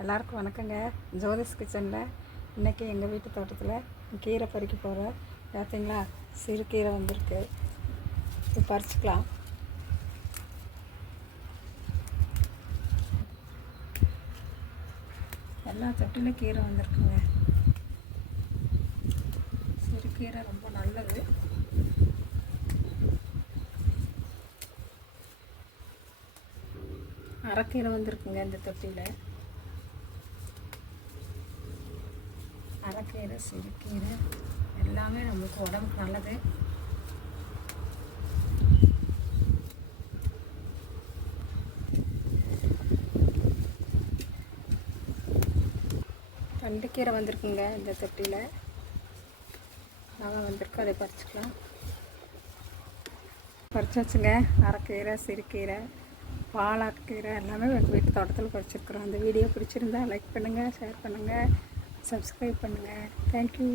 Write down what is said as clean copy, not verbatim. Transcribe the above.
எல்லாருக்கும் வணக்கங்க. ஜோதிஸ் கிச்சனில் இன்றைக்கி எங்கள் வீட்டு தோட்டத்தில் கீரை பறிக்க போகிறோம். பார்த்தீங்களா, சிறு கீரை வந்திருக்கு. இது பறிச்சுக்கலாம். எல்லா தொட்டிலும் கீரை வந்திருக்குங்க. சிறு கீரை ரொம்ப நல்லது. அரைக்கீரை வந்திருக்குங்க இந்த தொட்டியில். அரைக்கீரை, சிறுக்கீரை எல்லாமே நம்மளுக்கு உடம்புக்கு நல்லது. தண்டுக்கீரை வந்திருக்குங்க இந்த தொட்டியில். நல்லா வந்திருக்கு, அதை பறிச்சுக்கலாம். பறிச்சு வச்சுங்க. அரைக்கீரை, சிறுக்கீரை, பாலாக்கீரை எல்லாமே எங்கள் வீட்டு தோட்டத்தில் பறிச்சிருக்குறோம். அந்த வீடியோ பிடிச்சிருந்தா லைக் பண்ணுங்கள், ஷேர் பண்ணுங்கள், சப்ஸ்கிரைப் பண்ணுங்கள். தேங்க்யூ.